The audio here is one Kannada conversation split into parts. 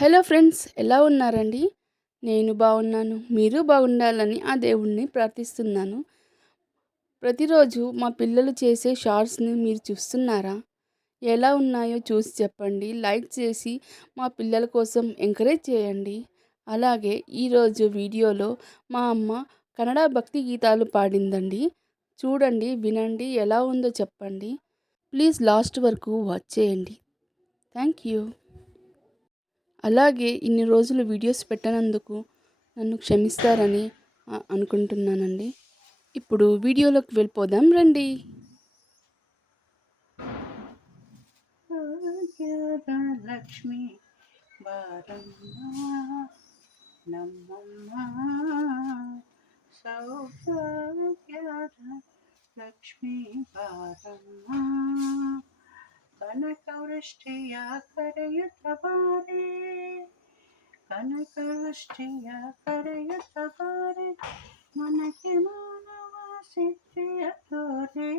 హలో ఫ్రెండ్స్, ఎలా ఉన్నారండి? నేను బాగున్నాను. మీరు బాగుండాలని ఆ దేవుడిని ప్రార్థిస్తున్నాను. ప్రతిరోజు మా పిల్లలు చేసే షార్ట్స్ని మీరు చూస్తున్నారా? ఎలా ఉన్నాయో చూసి చెప్పండి. లైక్ చేసి మా పిల్లల కోసం ఎంకరేజ్ చేయండి. అలాగే ఈరోజు వీడియోలో మా అమ్మ కన్నడ భక్తి గీతాలు పాడిందండి. చూడండి, వినండి, ఎలా ఉందో చెప్పండి. ప్లీజ్ లాస్ట్ వరకు వాచ్ చేయండి. Thank you. అలాగే ఇన్ని రోజులు వీడియోస్ పెట్టనందుకు నన్ను క్షమిస్తారని అనుకుంటున్నానండి. ఇప్పుడు వీడియోలోకి వెళ్ళిపోదాం రండి. లక్ష్మి బారమ్మ నమ్మమ్మ సౌభాగ్యద లక్ష్మి బారమ్మ ಕನಕವೃಷ್ಟಿಯ ಕರೆಯುತ್ತ ಬಾರೆ ಕನಕವೃಷ್ಟಿಯ ಕರೆಯುತ್ತ ಬಾರೆ ಮನಕ್ಕೆ ಮಾನವ ಸಿದ್ಧಿಯ ತೋರೆ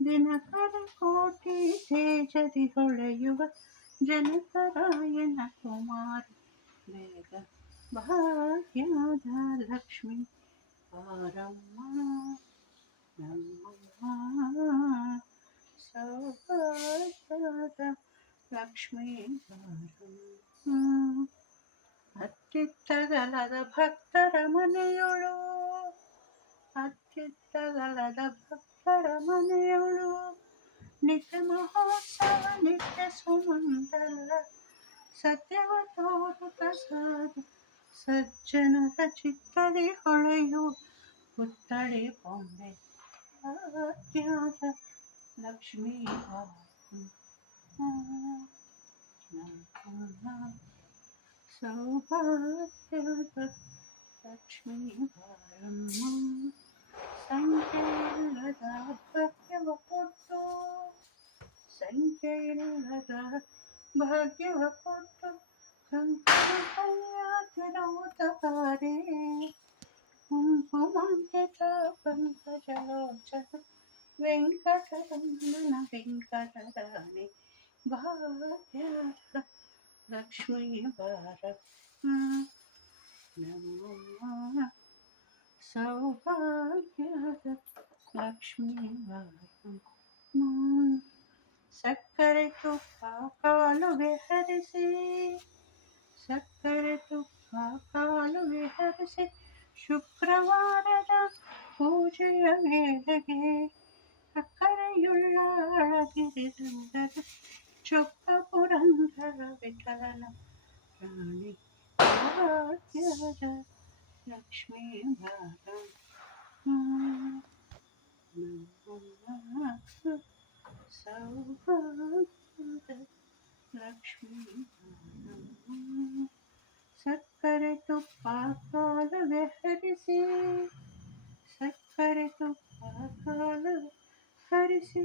ದಿನಕರ ಕೋಟಿ ತೇಜದಿ ಹೊಳೆಯುವ ಜನಕರಾಯನ ಕುಮಾರಿ ಬೇಗ ಭಾಗ್ಯದ ಲಕ್ಷ್ಮಿ ಬಾರಮ್ಮ ನಮ್ಮಮ್ಮ ಸೌಭಾಗ್ಯದ ಲಕ್ಷ್ಮೀ ಬಾರಮ್ಮ ಅತ್ಯುತ್ತಗಲದ ಭಕ್ತರ ಮನೆಯೊಳು ಅತ್ಯುತ್ತಗಲದ ಭಕ್ತರ ಮನೆಯೊಳು ನಿತ್ಯ ಮಹೋತ್ಸವ ನಿತ್ಯ ಸುಮಂಗಲ ಸತ್ಯವ ತೋರುತ ಸಾಧು ಸಜ್ಜನರ ಚಿತ್ತದಿ ಹೊಳೆಯು ಪುತ್ತಳಿ ಬೊಂಬೆ ಭಾಗ್ಯದ ಲಕ್ಷ್ಮೀ ಸೌಭಾಗ್ಯದ ಲಕ್ಷ್ಮೀ ಬಾರಮ್ಮ ಸಂಖ್ಯೆಯಿಲ್ಲದ ಭಾಗ್ಯವ ಕೊಟ್ಟು ಸಂಖ್ಯೆಯಿಲ್ಲದ ಭಾಗ್ಯವ ಕೊಟ್ಟು ಕಂಕಣಕೈಯಾತಿರವುತಕಾರೆ ಕುಂಕುಮಾಂಕಿತ ಪಂಕಜಲೋಚನ ವೆಂಕಟರಮಣ ವೆಂಕಟರಾಣಿ ಭಾಗ್ಯದ ಲಕ್ಷ್ಮೀ ಬಾರಮ್ಮ ನಮ್ಮಮ್ಮ ಸೌಭಾಗ್ಯದ ಲಕ್ಷ್ಮೀ ಬಾರಮ್ಮ ಸಕ್ಕರೆ ತುಪ್ಪ ಕಾಲುವೆ ಹರಿಸಿ ಸಕ್ಕರೆ ತುಪ್ಪ ಕಾಲುವೆ ಹರಿಸಿ ಶುಕ್ರವಾರದ ಪೂಜೆಯ ವೇಳೆಗೆ ಸಕ್ಕರೆಯುಳ್ಳ ಅಳಗಿರಿದಂದರ ಚೊಕ್ಕ ಪುರಂದರ ವಿಠಲನ ರಾಣಿ ಭಾಗ್ಯದ ಲಕ್ಷ್ಮೀ ಬಾರಮ್ಮ ಸೌಭಾಗ್ಯದ ಲಕ್ಷ್ಮೀ ಬಾರಮ್ಮ ಸಕ್ಕರೆ ತುಪ್ಪ ಕಾಲುವೆ ಹರಿಸಿ ಸಕ್ಕರೆ ತುಪ್ಪ ಕಾಲುವೆ ಹರಿಸಿ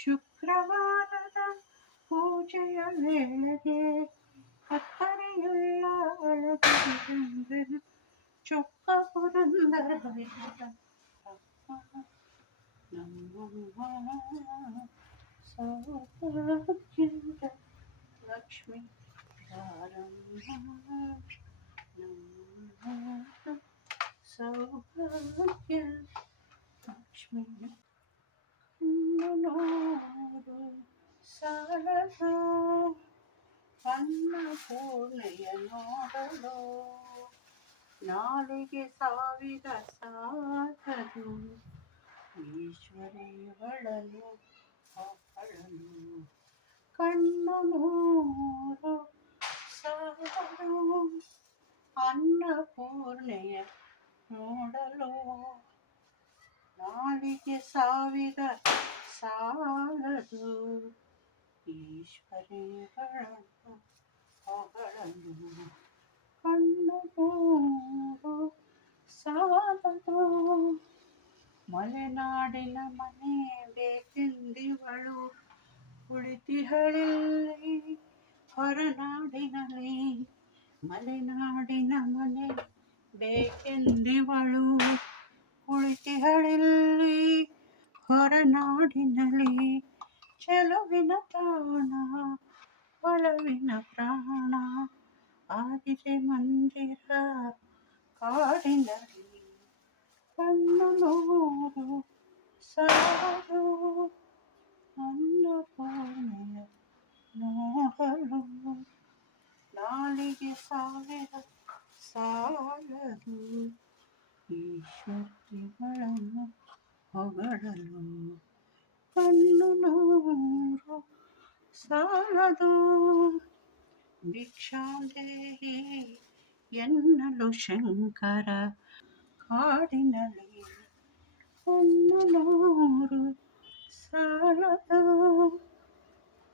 ಶುಕ್ರವಾರದ ಪೂಜೆಯ ವೇಳೆಗೆ ಸಕ್ಕರೆಯುಳ್ಳ ಅಳಗಿರಿದಂದರ ಚೊಕ್ಕ ಪುರಂದರ ವಿಠಲ ನಮ್ಮಮ್ಮ ಸೌಭಾಗ್ಯದ ಲಕ್ಷ್ಮೀ ಬಾರಮ್ಮ ನಮ್ಮಮ್ಮ ಸೌಭಾಗ್ಯ ಲಕ್ಷ್ಮೀ ನೂರು ಸಾಲದು ಅನ್ನಪೂರ್ಣೆಯ ನೋಡಲು ನಾಲಿಗೆ ಸಾವಿರ ಸಾಲದು ಈಶ್ವರಿಯವಳನು ಅವಳನು ಕಣ್ಣು ನೂರು ಸಾಲದು ಅನ್ನಪೂರ್ಣೆಯ ನೋಡಲು ನಾಲಿಗೆ ಸಾವಿರ ಸಾಲದು ಈಶ್ವರಿಯವಳನು ಅವಳನು ಕಣ್ಣು ನೂರು ಸಾಲದು ಮಲೆನಾಡಿನ ಮನೆ ಬೇಕೆಂದಿವಳು ಕುಳಿತಿಹಳಿಲ್ಲಿ ಹೊರನಾಡಿನಲ್ಲಿ ಮಲೆನಾಡಿನ ಮನೆ ಬೇಕೆಂದಿವಳು ಕುಳಿತಿಹಳಿಲ್ಲಿ ಹೊರನಾಡಿನಲ್ಲಿ ಚೆಲುವಿನ ತಾಣ ಒಲವಿನ ಪ್ರಾಣ ಕಾಡಿದೆ ಮಂದಿರ ಕಾಡಿನಲ್ಲಿ ಕಣ್ಣು ನೂರು ಸಾಲದು ಅನ್ನಪೂರ್ಣೆಯ ನೋಡಲು ನಾಲಿಗೆ ಸಾವಿರ ಸಾಲದು ಈಶ್ವರಿಗಳನ್ನು ಹೊಗಳಲು ಕಣ್ಣು ನೂರು ಸಾಲದು ಭಿಕ್ಷಾಂದೇಹಿ ಎನ್ನಲು ಶಂಕರ ಕಾಡಿನಲ್ಲಿ ಕಣ್ಣು ನೂರು ಸಾಲದು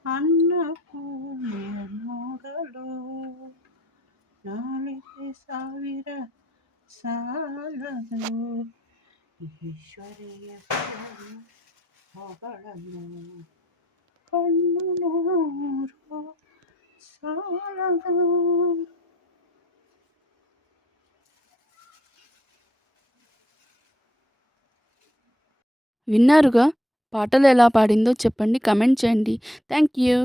ಅನ್ನಪೂರ್ಣೆಯ ನೋಡಲು ನಾಲಿಗೆ ಸಾವಿರ ಸಾಲದು ಈಶ್ವರಿಯನ್ನು ಹೊಗಳಲು ಕಣ್ಣು ನೂರು ಸಾಲದು. విన్నారుగా? పాటలు ఎలా పాడిందో చెప్పండి, కమెంట్ చేయండి. Thank you.